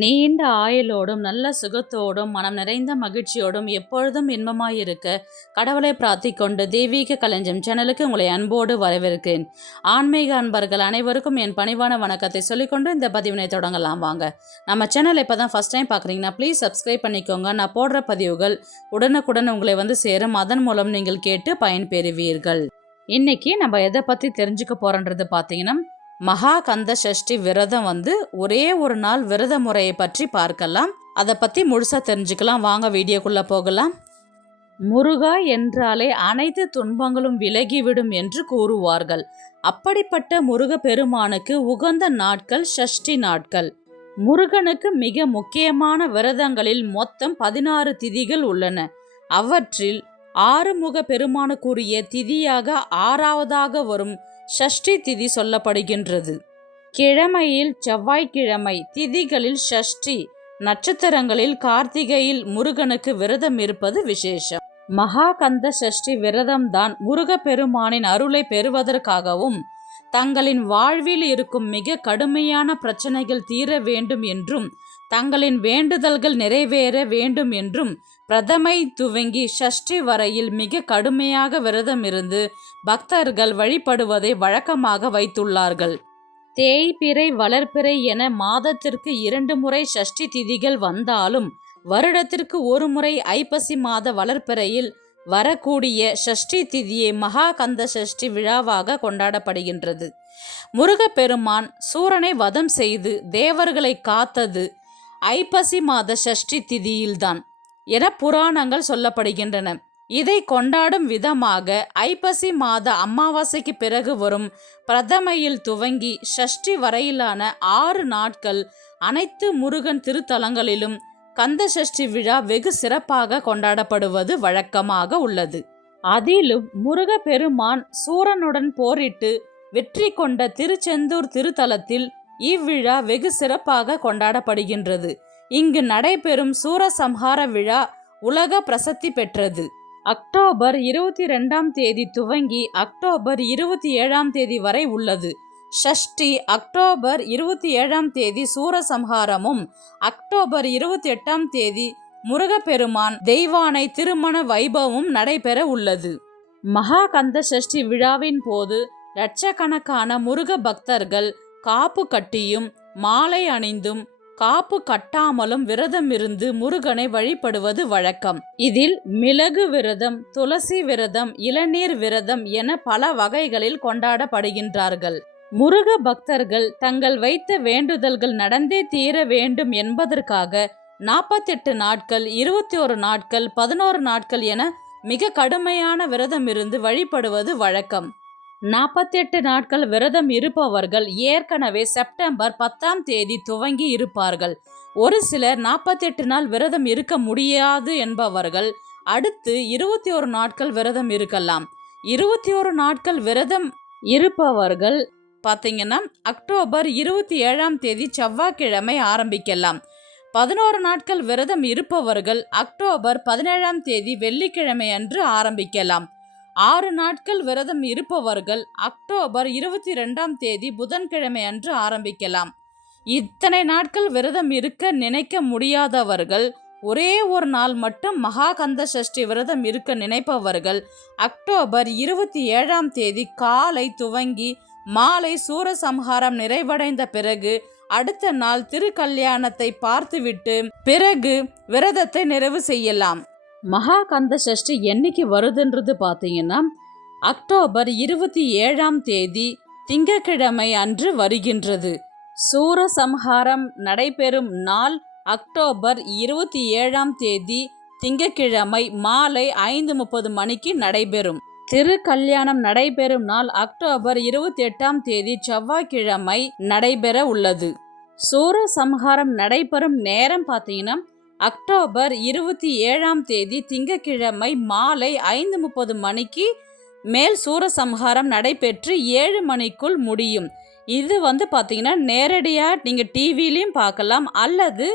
நீண்ட ஆயுளோடும் நல்ல சுகத்தோடும் மனம் நிறைந்த மகிழ்ச்சியோடும் எப்பொழுதும் இன்பமாயிருக்க கடவுளை பிரார்த்திக்கொண்டு தெய்வீக களஞ்சியம் சேனலுக்கு உங்களை அன்போடு வரவேற்கிறேன். ஆன்மீக அன்பர்கள் அனைவருக்கும் என் பணிவான வணக்கத்தை சொல்லிக்கொண்டு இந்த பதிவினை தொடங்கலாம் வாங்க. நம்ம சேனல் இப்போ தான் ஃபஸ்ட் டைம் பார்க்குறீங்கன்னா ப்ளீஸ் சப்ஸ்கிரைப் பண்ணிக்கோங்க. நான் போடுற பதிவுகள் உடனுக்குடன் உங்களை வந்து சேரும். அதன் மூலம் நீங்கள் கேட்டு பயன்பெறுவீர்கள். இன்னைக்கு நம்ம எதை பற்றி தெரிஞ்சுக்க போகிறோன்றது பார்த்தீங்கன்னா, மகா கந்த சஷ்டி விரதம் ஒரே ஒரு நாள் விரத முறையை பற்றி பார்க்கலாம். அதை பற்றி முழுசாக தெரிஞ்சுக்கலாம். வாங்க வீடியோக்குள்ளே போகலாம். முருகா என்றாலே அனைத்து துன்பங்களும் விலகிவிடும் என்று கூறுவார்கள். அப்படிப்பட்ட முருக பெருமானுக்கு உகந்த நாட்கள் சஷ்டி நாட்கள். முருகனுக்கு மிக முக்கியமான விரதங்களில் மொத்தம் 16 திதிகள் உள்ளன. அவற்றில் ஆறுமுக பெருமானுக்குரிய திதியாக 6வதாக வரும் ஷஷ்டி திதி சொல்லப்படுகின்றது. கிழமையில் செவ்வாய்க்கிழமை, திதிகளில் ஷஷ்டி, நட்சத்திரங்களில் கார்த்திகையில் முருகனுக்கு விரதம் இருப்பது விசேஷம். மகா கந்த சஷ்டி விரதம்தான் முருகப்பெருமானின் அருளை பெறுவதற்காகவும் தங்களின் வாழ்வில் இருக்கும் மிக கடுமையான பிரச்சனைகள் தீர வேண்டும் என்றும் தங்களின் வேண்டுதல்கள் நிறைவேற வேண்டும் என்றும் பிரதமை துவங்கி ஷஷ்டி வரையில் மிக கடுமையாக விரதம் இருந்து பக்தர்கள் வழிபடுவதை வழக்கமாக வைத்துள்ளார்கள். தேய்பிறை வளர்பிறை என மாதத்திற்கு 2 முறை ஷஷ்டி திதிகள் வந்தாலும் வருடத்திற்கு ஒரு முறை ஐப்பசி மாத வளர்பிறையில் வரக்கூடிய ஷஷ்டி திதியை மகா கந்த சஷ்டி விழாவாக கொண்டாடப்படுகின்றது. முருகப்பெருமான் சூரனை வதம் செய்து தேவர்களை காத்தது ஐப்பசி மாத ஷஷ்டி திதியில்தான் என புராணங்கள் சொல்லப்படுகின்றன. இதை கொண்டாடும் விதமாக ஐப்பசி மாத அமாவாசைக்கு பிறகு வரும் பிரதமையில் துவங்கி ஷஷ்டி வரையிலான 6 நாட்கள் அனைத்து முருகன் திருத்தலங்களிலும் கந்த சஷ்டி விழா வெகு சிறப்பாக கொண்டாடப்படுவது வழக்கமாக உள்ளது. அதிலும் முருக பெருமான் சூரனுடன் போரிட்டு வெற்றி கொண்ட திருச்செந்தூர் திருத்தலத்தில் இவ்விழா வெகு சிறப்பாக கொண்டாடப்படுகின்றது. இங்கு நடைபெறும் சூரசம்ஹார விழா உலக பிரசித்தி பெற்றது. அக்டோபர் 22ஆம் தேதி துவங்கி அக்டோபர் 27ஆம் தேதி வரை உள்ளது. ஷஷ்டி அக்டோபர் 27ஆம் தேதி சூரசம்ஹாரமும் அக்டோபர் 28ஆம் தேதி முருகப்பெருமான் தெய்வானை திருமண வைபவமும் நடைபெற உள்ளது. மகா கந்த சஷ்டி விழாவின் போது லட்சக்கணக்கான முருக பக்தர்கள் காப்பு கட்டியும் மாலை அணிந்தும் காப்பு கட்டாமலும் விரதம் இருந்து முருகனை வழிபடுவது வழக்கம். இதில் மிளகு விரதம், துளசி விரதம், இளநீர் விரதம் என பல வகைகளில் கொண்டாடப்படுகின்றார்கள். முருக பக்தர்கள் தங்கள் வைத்த வேண்டுதல்கள் நடந்தே தீர வேண்டும் என்பதற்காக 48 நாட்கள், 21 நாட்கள், 11 நாட்கள் என மிக கடுமையான விரதம் இருந்து வழிபடுவது வழக்கம். 48 நாட்கள் விரதம் இருப்பவர்கள் ஏற்கனவே செப்டம்பர் 10ஆம் தேதி துவங்கி இருப்பார்கள். ஒரு சிலர் 48 நாள் விரதம் இருக்க முடியாது என்பவர்கள் அடுத்து 21 நாட்கள் விரதம் இருக்கலாம். 21 நாட்கள் விரதம் இருப்பவர்கள் பார்த்தீங்கன்னா அக்டோபர் 27ஆம் தேதி செவ்வாய்க்கிழமை ஆரம்பிக்கலாம். 11 நாட்கள் விரதம் இருப்பவர்கள் அக்டோபர் 17ஆம் தேதி வெள்ளிக்கிழமை அன்று ஆரம்பிக்கலாம். 6 நாட்கள் விரதம் இருப்பவர்கள் அக்டோபர் 22ஆம் தேதி புதன்கிழமை அன்று ஆரம்பிக்கலாம். இத்தனை நாட்கள் விரதம் இருக்க நினைக்க முடியாதவர்கள் ஒரே ஒரு நாள் மட்டும் மகா கந்த சஷ்டி விரதம் இருக்க நினைப்பவர்கள் அக்டோபர் 27ஆம் தேதி காலை துவங்கி மாலை சூரசம்ஹாரம் நிறைவடைந்த பிறகு அடுத்த நாள் திருக்கல்யாணத்தை பார்த்துவிட்டு பிறகு விரதத்தை நிறைவு செய்யலாம். மகா கந்த சஷ்டி என்னைக்கு வருதுன்றது பார்த்தீங்கன்னா அக்டோபர் 27ஆம் தேதி திங்கட்கிழமை அன்று வருகின்றது. சூரசம்ஹாரம் நடைபெறும் நாள் அக்டோபர் 27ஆம் தேதி திங்கட்கிழமை மாலை 5:30 மணிக்கு நடைபெறும். திருக்கல்யாணம் நடைபெறும் நாள் அக்டோபர் 28ஆம் தேதி செவ்வாய்க்கிழமை நடைபெற உள்ளது. சூரசம்ஹாரம் நடைபெறும் நேரம் பார்த்தீங்கன்னா அக்டோபர் 27ஆம் தேதி திங்கட்கிழமை மாலை 5:30 மணிக்கு மேல் சூரசம்ஹாரம் நடைபெற்று 7 மணிக்குள் முடியும். இது பார்த்தீங்கன்னா நேரடியாக நீங்கள் டிவிலையும் பார்க்கலாம், அல்லது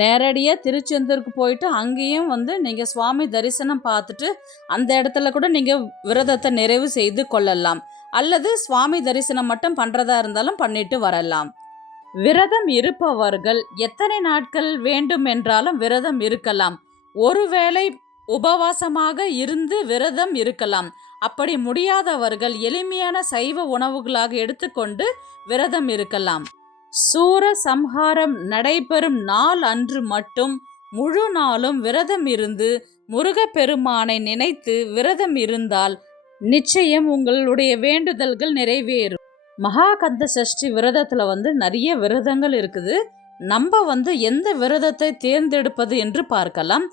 நேரடியாக திருச்செந்தூருக்கு போயிட்டு அங்கேயும் நீங்கள் சுவாமி தரிசனம் பார்த்துட்டு அந்த இடத்துல கூட நீங்கள் விரதத்தை நிறைவு செய்து கொள்ளலாம், அல்லது சுவாமி தரிசனம் மட்டும் பண்ணுறதா இருந்தாலும் பண்ணிட்டு வரலாம். விரதம் இருப்பவர்கள் எத்தனை நாட்கள் வேண்டும் என்றாலும் விரதம் இருக்கலாம். ஒருவேளை உபவாசமாக இருந்து விரதம் இருக்கலாம். அப்படி முடியாதவர்கள் எளிமையான சைவ உணவுகளாக எடுத்துக்கொண்டு விரதம் இருக்கலாம். சூர சம்ஹாரம் நடைபெறும் நாள் அன்று மட்டும் முழு நாளும் விரதம் இருந்து முருகப்பெருமானை நினைத்து விரதம் இருந்தால் நிச்சயம் உங்களுடைய வேண்டுதல்கள் நிறைவேறும். மகாகந்த சஷ்டி விரதத்தில் நிறைய விரதங்கள் இருக்குது. நம்ம எந்த விரதத்தை தேர்ந்தெடுப்பது என்று பார்க்கலாம்.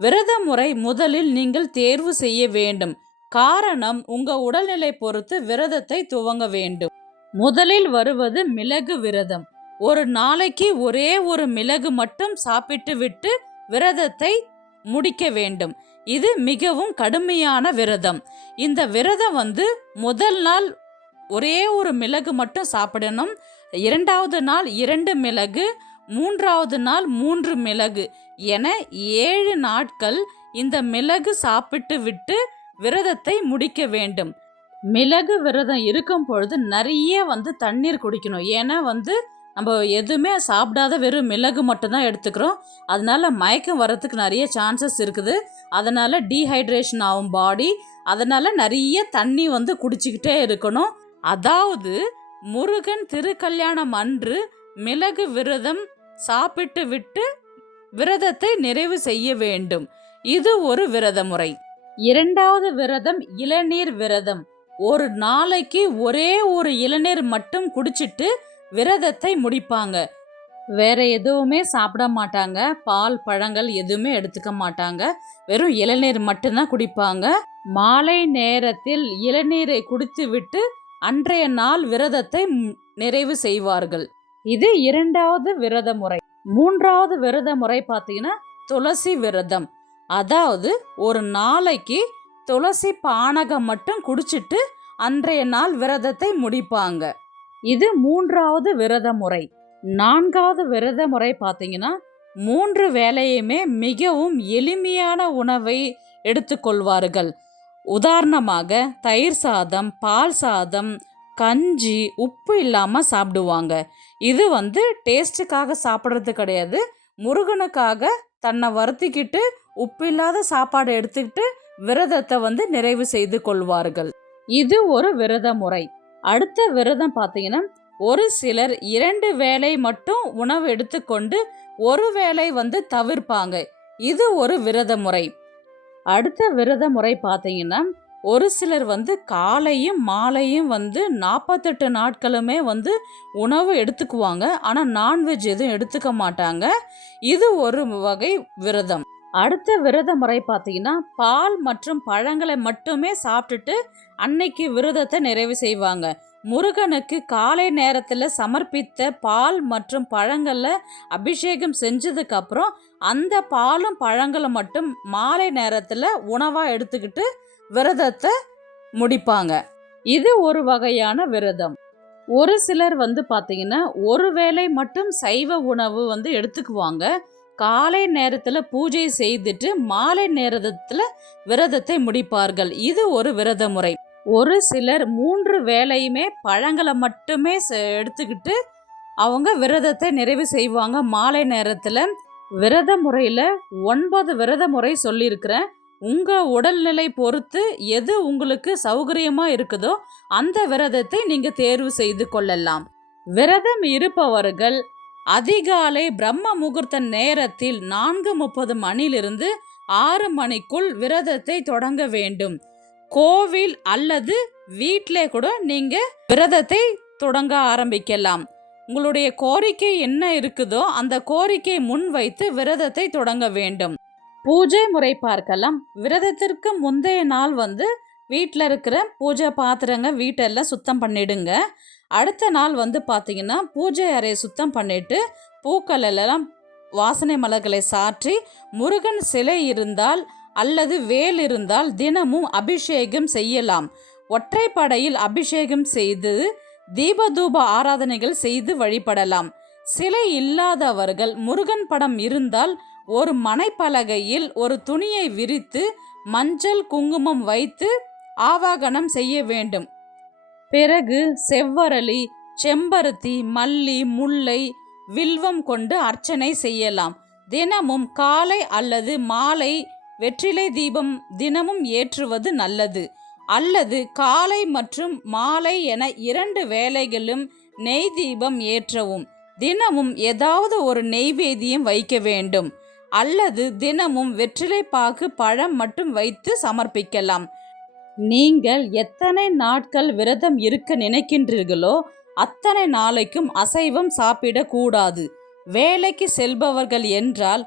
விரத முறை முதலில் நீங்கள் தேர்வு செய்ய வேண்டும். காரணம், உங்கள் உடல்நிலை பொறுத்து விரதத்தை துவங்க வேண்டும். முதலில் வருவது மிளகு விரதம். ஒரு நாளைக்கு ஒரே ஒரு மிளகு மட்டும் சாப்பிட்டு விட்டு விரதத்தை முடிக்க வேண்டும். இது மிகவும் கடுமையான விரதம். இந்த விரதம் முதல் நாள் ஒரே ஒரு மிளகு மட்டும் சாப்பிடணும். இரண்டாவது நாள் 2 மிளகு, மூன்றாவது நாள் 3 மிளகு என 7 நாட்கள் இந்த மிளகு சாப்பிட்டு விட்டு விரதத்தை முடிக்க வேண்டும். மிளகு விரதம் இருக்கும் பொழுது நிறைய தண்ணீர் குடிக்கணும். ஏன்னா நம்ம எதுவுமே சாப்பிடாத வெறும் மிளகு மட்டும்தான் எடுத்துக்கிறோம். அதனால மயக்கம் வரத்துக்கு நிறைய சான்சஸ் இருக்குது. அதனால டீஹைட்ரேஷன் ஆகும் பாடி. அதனால நிறைய தண்ணி குடிச்சிக்கிட்டே இருக்கணும். அதாவது முருகன் திருக்கல்யாணம் அன்று மிளகு விரதம் சாப்பிட்டு விட்டு விரதத்தை நிறைவு செய்ய வேண்டும். இது ஒரு விரத முறை. இரண்டாவது விரதம் இளநீர் விரதம். ஒரு நாளைக்கு ஒரே ஒரு இளநீர் மட்டும் குடிச்சிட்டு விரதத்தை முடிப்பாங்க. வேற எதுவுமே சாப்பிட மாட்டாங்க. பால் பழங்கள் எதுவுமே எடுத்துக்க மாட்டாங்க. வெறும் இளநீர் மட்டும்தான் குடிப்பாங்க. மாலை நேரத்தில் இளநீரை குடித்து விட்டு அன்றைய நாள் விரதத்தை நிறைவு செய்வார்கள். இது இரண்டாவது விரத முறை. மூன்றாவது விரத முறை பார்த்தீங்கன்னா துளசி விரதம். அதாவது ஒரு நாளைக்கு துளசி பானகம் மட்டும் குடிச்சிட்டு அன்றைய நாள் விரதத்தை முடிப்பாங்க. இது மூன்றாவது விரத முறை. நான்காவது விரத முறை பார்த்தீங்கன்னா 3 வேளையுமே மிகவும் எளிமையான உணவை எடுத்துக்கொள்வார்கள். உதாரணமாக தயிர் சாதம், பால் சாதம், கஞ்சி, உப்பு இல்லாமல் சாப்பிடுவாங்க. இது டேஸ்ட்டுக்காக சாப்பிட்றது கிடையாது. முருகனுக்காக தன்னை வருத்திக்கிட்டு உப்பு இல்லாத சாப்பாடு எடுத்துக்கிட்டு விரதத்தை நிறைவு செய்து கொள்வார்கள். இது ஒரு விரத முறை. அடுத்த விரதம் பார்த்தீங்கன்னா ஒரு சிலர் 2 வேளை மட்டும் உணவு எடுத்துக்கொண்டு ஒரு வேளை தவிர்ப்பாங்க. இது ஒரு விரத முறை. அடுத்த விரத முறை பார்த்தீங்கன்னா ஒரு சிலர் காலையும் மாலையும் 48 நாட்களுமே உணவு எடுத்துக்குவாங்க. ஆனால் நான்வெஜ் எதுவும் எடுத்துக்க மாட்டாங்க. இது ஒரு வகை விரதம். அடுத்த விரத முறை பார்த்தீங்கன்னா பால் மற்றும் பழங்களை மட்டுமே சாப்பிட்டுட்டு அன்னைக்கு விரதத்தை நிறைவு செய்வாங்க. முருகனுக்கு காலை நேரத்தில் சமர்ப்பித்த பால் மற்றும் பழங்களில் அபிஷேகம் செஞ்சதுக்கப்புறம் அந்த பாலும் பழங்களும் மட்டும் மாலை நேரத்தில் உணவாக எடுத்துக்கிட்டு விரதத்தை முடிப்பாங்க. இது ஒரு வகையான விரதம். ஒரு சிலர் பார்த்தீங்கன்னா ஒரு வேளை மட்டும் சைவ உணவு எடுத்துக்குவாங்க. காலை நேரத்தில் பூஜை செய்துட்டு மாலை நேரத்தில் விரதத்தை முடிப்பார்கள். இது ஒரு விரத முறை. ஒரு சிலர் 3 வேளையுமே பழங்களை மட்டுமே எடுத்துக்கிட்டு அவங்க விரதத்தை நிறைவு செய்வாங்க மாலை நேரத்தில். விரத முறையில் 9 விரத முறை சொல்லியிருக்கிறேன். உங்கள் உடல்நிலை பொறுத்து எது உங்களுக்கு சௌகரியமாக இருக்குதோ அந்த விரதத்தை நீங்கள் தேர்வு செய்து கொள்ளலாம். விரதம் இருப்பவர்கள் அதிகாலை பிரம்ம முகூர்த்த நேரத்தில் 4:30 மணிலிருந்து 6 மணிக்குள் விரதத்தை தொடங்க வேண்டும். கோவில் அல்லது வீட்டிலே கூட நீங்கள் விரதத்தை தொடங்க ஆரம்பிக்கலாம். உங்களுடைய கோரிக்கை என்ன இருக்குதோ அந்த கோரிக்கை முன் வைத்து விரதத்தை தொடங்க வேண்டும். பூஜை முறை பார்க்கலாம். விரதத்திற்கு முந்தைய நாள் வீட்டில் இருக்கிற பூஜை பாத்திரங்க வீட்டெல்லாம் சுத்தம் பண்ணிடுங்க. அடுத்த நாள் பார்த்தீங்கன்னா பூஜை அறையை சுத்தம் பண்ணிட்டு பூக்கள் எல்லாம் வாசனை மலர்களை சாற்றி முருகன் சிலை இருந்தால் அல்லது வேல் இருந்தால் தினமும் அபிஷேகம் செய்யலாம். ஒற்றைப்படையில் அபிஷேகம் செய்து தீபதூப ஆராதனைகள் செய்து வழிபடலாம். சிலை இல்லாதவர்கள் முருகன் படம் இருந்தால் ஒரு மனைப்பலகையில் ஒரு துணியை விரித்து மஞ்சள் குங்குமம் வைத்து ஆவாகனம் செய்ய வேண்டும். பிறகு செவ்வரளி, செம்பருத்தி, மல்லி, முல்லை, வில்வம் கொண்டு அர்ச்சனை செய்யலாம். தினமும் காலை அல்லது மாலை வெற்றிலை தீபம் தினமும் ஏற்றுவது நல்லது. அல்லது காலை மற்றும் மாலை என 2 வேளைகளிலும் நெய் தீபம் ஏற்றவும். தினமும் ஏதாவது ஒரு நெய்வேத்தியம் வைக்க வேண்டும். அல்லது தினமும் வெற்றிலை பாக்கு, பழம் மட்டும் வைத்து சமர்ப்பிக்கலாம். நீங்கள் எத்தனை நாட்கள் விரதம் இருக்க நினைக்கின்றீர்களோ அத்தனை நாளைக்கும் அசைவம் சாப்பிடக்கூடாது. வேலைக்கு செல்பவர்கள் என்றால்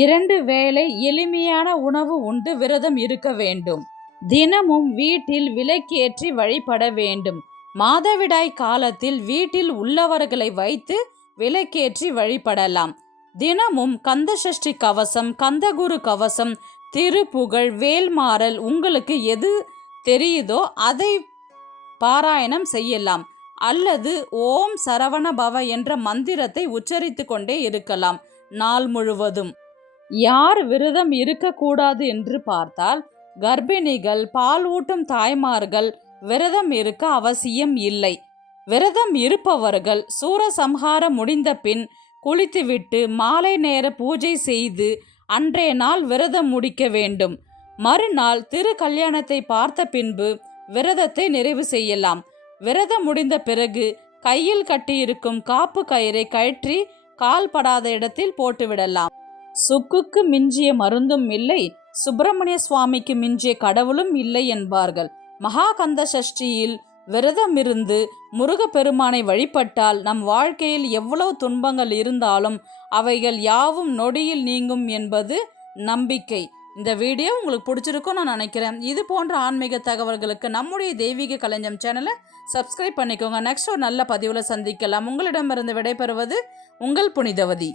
2 வேளை எளிமையான உணவு உண்டு விரதம் இருக்க வேண்டும். தினமும் வீட்டில் விளக்கேற்றி வழிபட வேண்டும். மாதவிடாய் காலத்தில் வீட்டில் உள்ளவர்களை வைத்து விளக்கேற்றி வழிபடலாம். தினமும் கந்தசஷ்டி கவசம், கந்தகுரு கவசம், திருப்புகழ், வேல்மாறல் உங்களுக்கு எது தெரியுதோ அதை பாராயணம் செய்யலாம். அல்லது ஓம் சரவண பவ என்ற மந்திரத்தை உச்சரித்து கொண்டே இருக்கலாம் நாள் முழுவதும். யார் விரதம் இருக்கக்கூடாது என்று பார்த்தால், கர்ப்பிணிகள், பால் ஊட்டும் தாய்மார்கள் விரதம் இருக்க அவசியம் இல்லை. விரதம் இருப்பவர்கள் சூரசம்ஹாரம் முடிந்த பின் குளித்துவிட்டு மாலை நேர பூஜை செய்து அன்றைய நாள் விரதம் முடிக்க வேண்டும். மறுநாள் திரு கல்யாணத்தை பார்த்த பின்பு விரதத்தை நிறைவு செய்யலாம். விரதம் முடிந்த பிறகு கையில் கட்டியிருக்கும் காப்பு கயிறை கழற்றி கால் படாத இடத்தில் போட்டுவிடலாம். சுக்குக்கு மிஞ்சிய மருந்தும் இல்லை, சுப்பிரமணிய சுவாமிக்கு மிஞ்சிய கடவுளும் இல்லை என்பார்கள். மகா கந்த சஷ்டியில் விரதம் இருந்து முருகப்பெருமானை வழிபட்டால் நம் வாழ்க்கையில் எவ்வளவு துன்பங்கள் இருந்தாலும் அவைகள் யாவும் நொடியில் நீங்கும் என்பது நம்பிக்கை. இந்த வீடியோ உங்களுக்கு பிடிச்சிருக்கும் நான் நினைக்கிறேன். இது போன்ற ஆன்மீக தகவல்களுக்கு நம்முடைய தெய்வீக களஞ்சியம் சேனலை சப்ஸ்கிரைப் பண்ணிக்கோங்க. நெக்ஸ்ட் ஒரு நல்ல பதிவில் சந்திக்கலாம். உங்களிடமிருந்து விடைபெறுவது உங்கள் புனிதவதி.